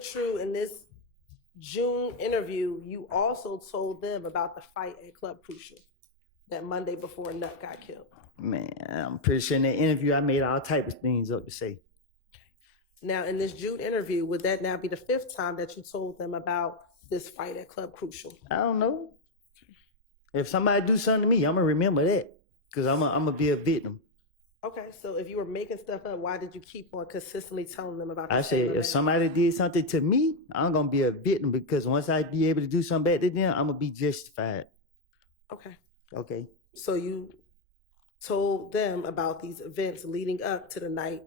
it true in this June interview, you also told them about the fight at Club Crucial that Monday before Nut got killed? Man, I'm pretty sure in that interview I made all type of things up to say. Now, in this June interview, would that now be the 5th time that you told them about this fight at Club Crucial? I don't know. If somebody do something to me, I'm going to remember that because I'm going to be a victim. Okay, so if you were making stuff up, why did you keep on consistently telling them about I said, if somebody did something to me, I'm going to be a victim because once I be able to do something back to them, I'm going to be justified. Okay. Okay. So you told them about these events leading up to the night.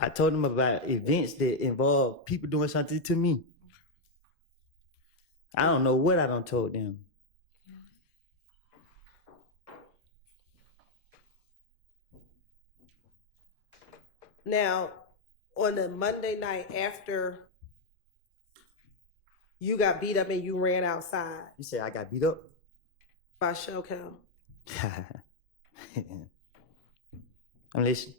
I told them about events that involve people doing something to me. I don't know what I done told them. Now, on the Monday night after you got beat up and you ran outside. You say I got beat up? By Shell Cal. I'm listening.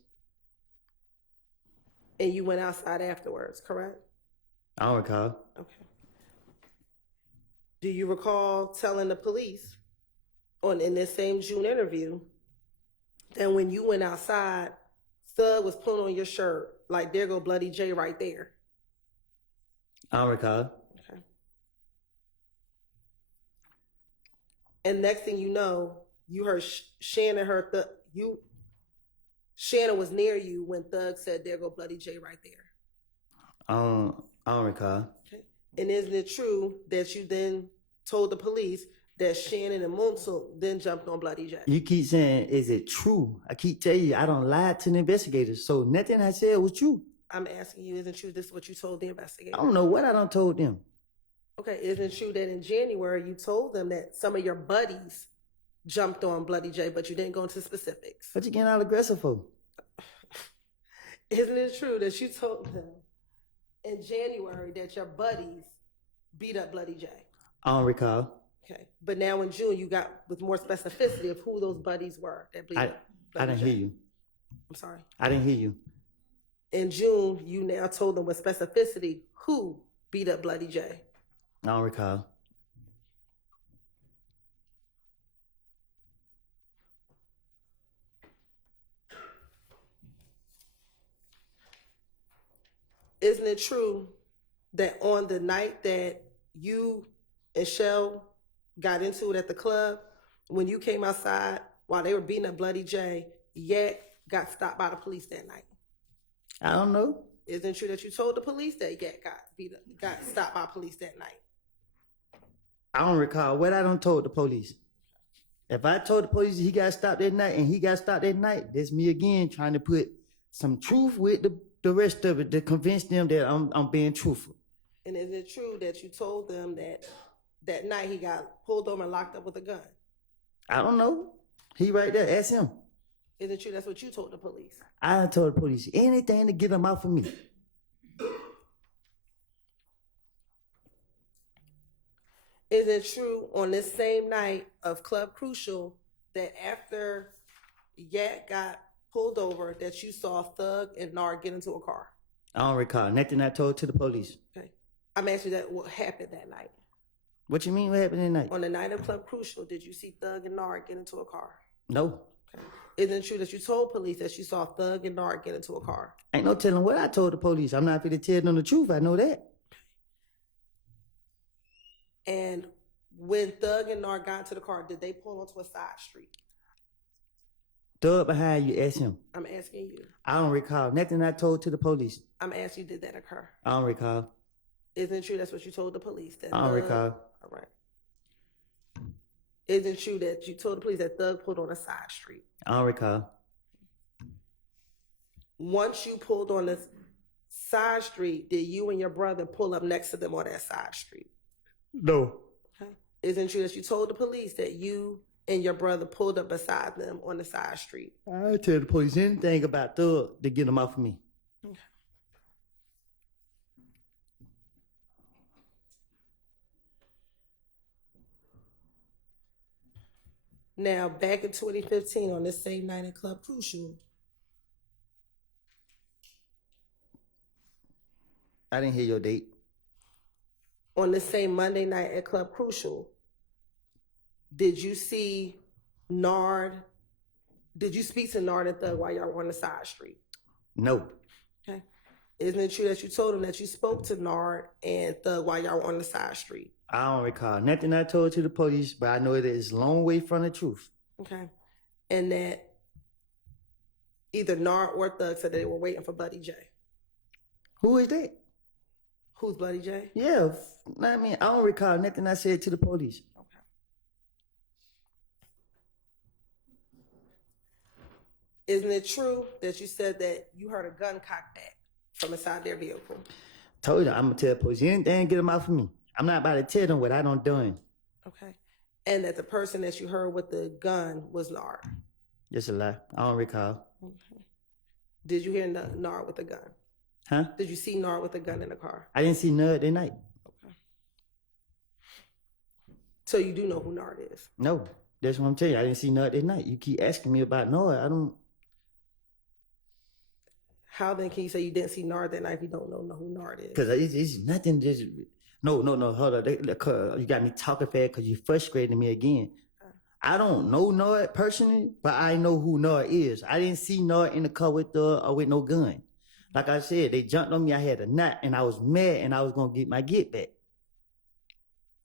And you went outside afterwards, correct? I don't recall. Okay. Do you recall telling the police in this same June interview that when you went outside, Thug was pulling on your shirt like there go Bloody J right there? I don't recall. Okay. And next thing you know, you heard Shannon Shannon was near you when Thug said there go Bloody J right there. I don't recall. Okay. And isn't it true that you then told the police that Shannon and Montel then jumped on Bloody J? You keep saying, is it true? I keep telling you, I don't lie to the investigators. So nothing I said was true. I'm asking you, isn't true this what you told the investigators? I don't know what I done told them. Okay, isn't it true that in January you told them that some of your buddies jumped on Bloody J, but you didn't go into specifics? What you getting all aggressive for? Isn't it true that you told them in January that your buddies beat up Bloody J? I don't recall. Okay, but now in June you got with more specificity of who those buddies were that beat up Bloody I didn't hear you. I'm sorry? I didn't hear you. In June, you now told them with specificity who beat up Bloody J. I don't recall. Isn't it true that on the night that you and Shell got into it at the club, when you came outside while they were beating up Bloody J, Yak got stopped by the police that night? I don't know. Isn't it true that you told the police that Yak got stopped by police that night? I don't recall what I done told the police. If I told the police he got stopped that night and he got stopped that night, that's me again trying to put some truth with the rest of it to convince them that I'm being truthful. And is it true that you told them that night he got pulled over and locked up with a gun? I don't know. He right there. Ask him. Is it true that's what you told the police? I done told the police anything to get them out of me. Is it true on this same night of Club Crucial that after Yak got pulled over that you saw Thug and Nard get into a car? I don't recall. Nothing I told to the police. Okay. I'm asking you that what happened that night. What you mean what happened that night? On the night of Club Crucial, did you see Thug and Nard get into a car? No. Okay. Isn't it true that you told police that you saw Thug and Nard get into a car? Ain't no telling what I told the police. I'm not going to tell them the truth. I know that. And when Thug and Nard got into the car, did they pull onto a side street? Thug behind you, ask him. I'm asking you. I don't recall. Nothing I told to the police. I'm asking you, did that occur? I don't recall. Isn't it true that's what you told the police? That I don't recall. All right. Isn't it true that you told the police that Thug pulled on a side street? I don't recall. Once you pulled on this side street, did you and your brother pull up next to them on that side street? No. Okay. Isn't it true that you told the police that you and your brother pulled up beside them on the side street? I tell the police anything about Thug to get them off of me. Okay. Now, back in 2015, on this same night in Club Crucial, I didn't hear your date. On the same Monday night at Club Crucial, did you see Nard? Did you speak to Nard and Thug while y'all were on the side street? No. Okay. Isn't it true that you told him that you spoke to Nard and Thug while y'all were on the side street? I don't recall nothing I told to the police, but I know it is a long way from the truth. Okay. And that either Nard or Thug said that they were waiting for Bloody J. Who is that? Who's Bloody J? Yeah, I mean, I don't recall nothing I said to the police. Okay. Isn't it true that you said that you heard a gun cocked back from inside their vehicle? Told you, I'm gonna tell the police anything, get them out for me. I'm not about to tell them what I done done. Okay. And that the person that you heard with the gun was Nard? Just a lie. I don't recall. Okay. Did you hear Nard with a gun? Huh? Did you see Nard with a gun in the car? I didn't see Nard that night. Okay. So you do know who Nard is? No, that's what I'm telling you. I didn't see Nard that night. You keep asking me about Nard. I don't. How then can you say you didn't see Nard that night if you don't know who Nard is? Because it's nothing. Just no. Hold on. You got me talking fast because you frustrating me again. I don't know Nard personally, but I know who Nard is. I didn't see Nard in the car with no gun. Like I said, they jumped on me. I had a knot, and I was mad, and I was gonna get my get back.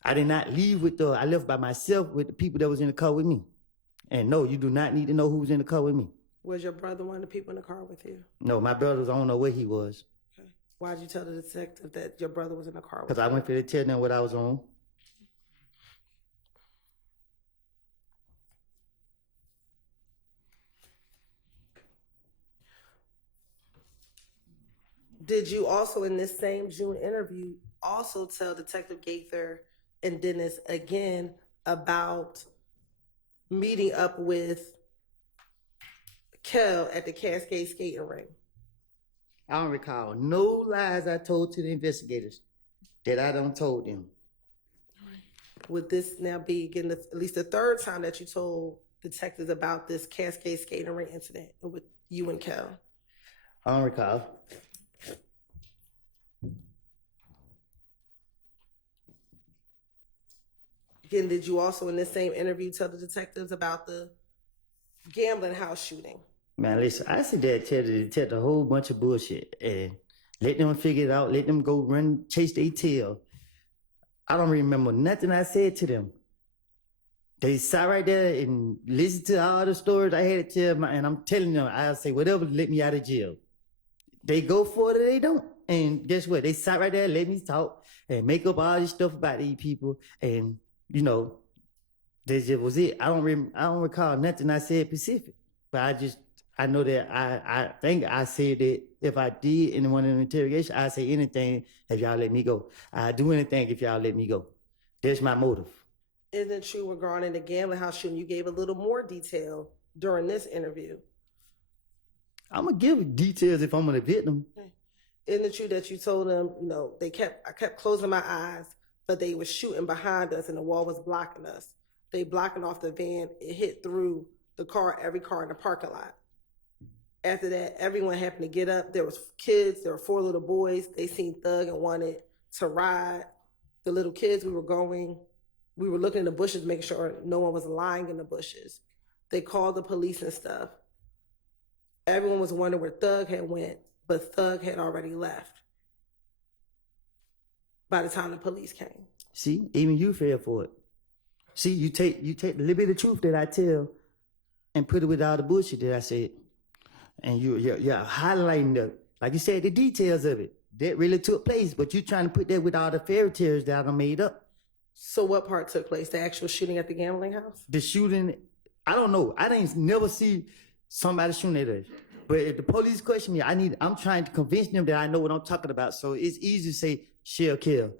I did not leave with I left by myself with the people that was in the car with me. And no, you do not need to know who was in the car with me. Was your brother one of the people in the car with you? No, my brother was, I don't know where he was. Okay. Why did you tell the detective that your brother was in the car with you? Because I went for to tell them what I was on. Did you also, in this same June interview, also tell Detective Gaither and Dennis again about meeting up with Kel at the Cascade skating ring? I don't recall no lies I told to the investigators that I done told them. Would this now be again at least the third time that you told detectives about this Cascade skating ring incident with you and Kel? I don't recall. Again, did you also in this same interview tell the detectives about the gambling house shooting? Man, listen, I sit there and tell the detective a whole bunch of bullshit and let them figure it out, let them go run, chase their tail. I don't remember nothing I said to them. They sat right there and listened to all the stories I had to tell, and I'm telling them, I'll say whatever to let me out of jail. They go for it or they don't. And guess what? They sat right there, let me talk, and make up all this stuff about these people, and you know, that just was it. I don't recall nothing I said specific, but I know that I think I said that if I did in one of the interrogation, I'd say anything if y'all let me go. I'd do anything if y'all let me go. That's my motive. Isn't it true regarding the gambling house shooting, you gave a little more detail during this interview? I'm gonna give details if I'm a victim. Isn't it true that you told them, you know, I kept closing my eyes, but they were shooting behind us and the wall was blocking us. They blocking off the van. It hit through the car, every car in the parking lot. After that, everyone happened to get up. There was kids. There were 4 little boys. They seen Thug and wanted to ride. The little kids, we were looking in the bushes, making sure no one was lying in the bushes. They called the police and stuff. Everyone was wondering where Thug had went, but Thug had already left by the time the police came. See, even you fell for it. See, you take the little bit of truth that I tell and put it with all the bullshit that I said. And you're highlighting like you said, the details of it. That really took place, but you're trying to put that with all the fairy tales that I made up. So what part took place? The actual shooting at the gambling house? The shooting, I don't know. I didn't never see somebody shooting at us. But if the police question me, I'm trying to convince them that I know what I'm talking about. So it's easy to say, shell kill.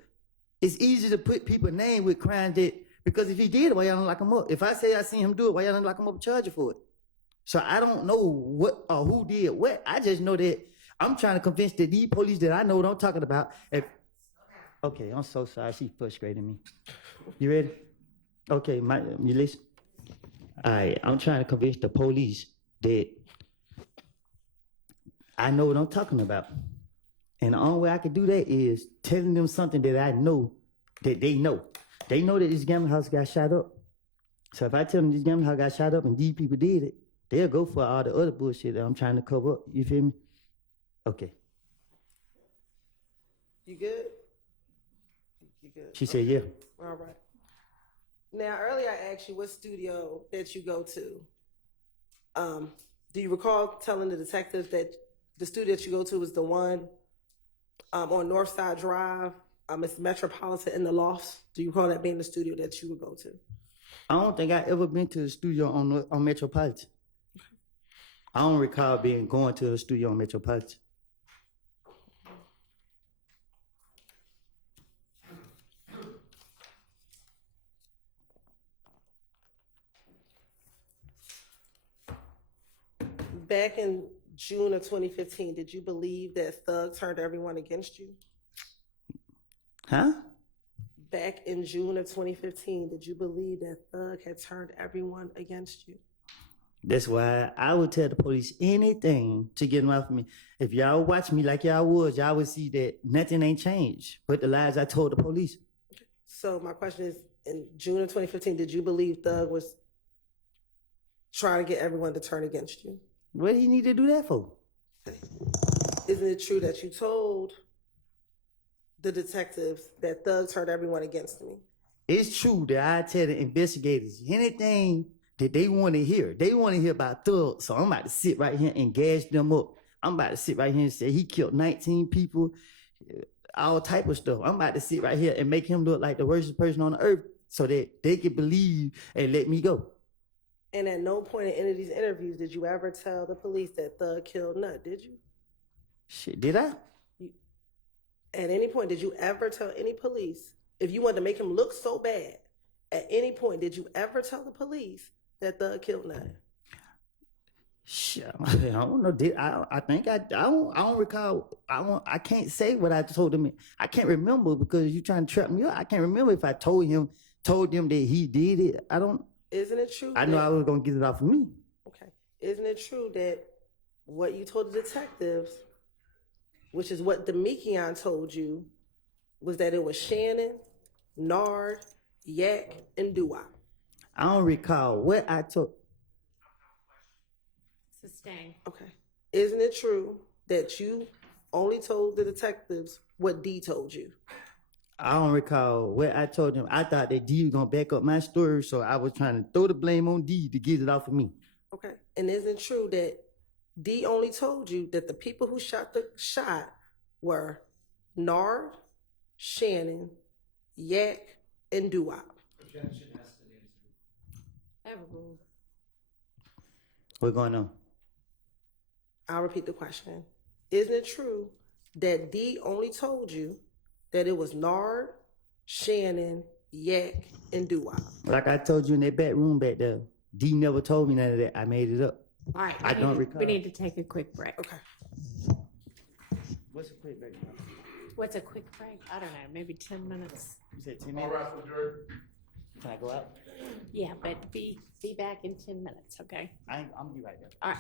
It's easy to put people's name with crimes that, because if he did it, why y'all don't lock him up? If I say I seen him do it, why y'all don't lock him up and charge you for it? So I don't know what or who did what. I just know that I'm trying to convince that these police that I know what I'm talking about. Okay, I'm so sorry. She's frustrating me. You ready? Okay, you listen? All right, I'm trying to convince the police that I know what I'm talking about. And the only way I can do that is telling them something that I know that they know. They know that this gambling house got shot up. So if I tell them this gambling house got shot up and these people did it, they'll go for all the other bullshit that I'm trying to cover up. You feel me? Okay. You good? You good? She said, yeah. All right. Now, earlier I asked you what studio that you go to. Do you recall telling the detectives that the studio that you go to is the one on Northside Drive? It's Metropolitan in the Lofts. Do you recall that being the studio that you would go to? I don't think I ever been to the studio on Metropolitan. I don't recall going to a studio on Metropolitan. Back in June of 2015, did you believe that Thug turned everyone against you? Huh? Back in June of 2015, did you believe that Thug had turned everyone against you? That's why I would tell the police anything to get them off me. If y'all watch me like y'all was, y'all would see that nothing ain't changed but the lies I told the police. So my question is, in June of 2015, did you believe Thug was trying to get everyone to turn against you? What do he need to do that for? Isn't it true that you told the detectives that Thug turned everyone against me? It's true that I tell the investigators anything that they want to hear. They want to hear about Thug, so I'm about to sit right here and gas them up. I'm about to sit right here and say he killed 19 people, all type of stuff. I'm about to sit right here and make him look like the worst person on the earth so that they can believe and let me go. And at no point in any of these interviews did you ever tell the police that Thug killed Nut, did you? Shit, did I? At any point, did you ever tell any police, if you wanted to make him look so bad, at any point, did you ever tell the police that Thug killed Nut? Shit, I don't know. I think I don't recall. I can't say what I told him. I can't remember because you trying to trap me up. I can't remember if I told them that he did it. I don't. Isn't it true? I know I was gonna get it off of me. Okay. Isn't it true that what you told the detectives, which is what Demekion told you, was that it was Shannon, Nard, Yak, and Doo-Wop? I don't recall what I told. Sustain. Okay. Isn't it true that you only told the detectives what D told you? I don't recall what I told them. I thought that D was gonna back up my story, so I was trying to throw the blame on D to get it off of me. Okay. And isn't it true that D only told you that the people who shot the shot were Nard, Shannon, Yak, and Doo-Wop? Overruled. What's going on? I'll repeat the question. Isn't it true that D only told you that it was Nard, Shannon, Yak, and Doo-Wop? Like I told you in that back room back there, D never told me none of that. I made it up. All right. I don't recall. We need to take a quick break. Okay. What's a quick break? What's a quick break? I don't know, maybe 10 minutes. You said 10 minutes? Can I go out? Yeah, but be back in 10 minutes, okay? I'm gonna be right there. All right.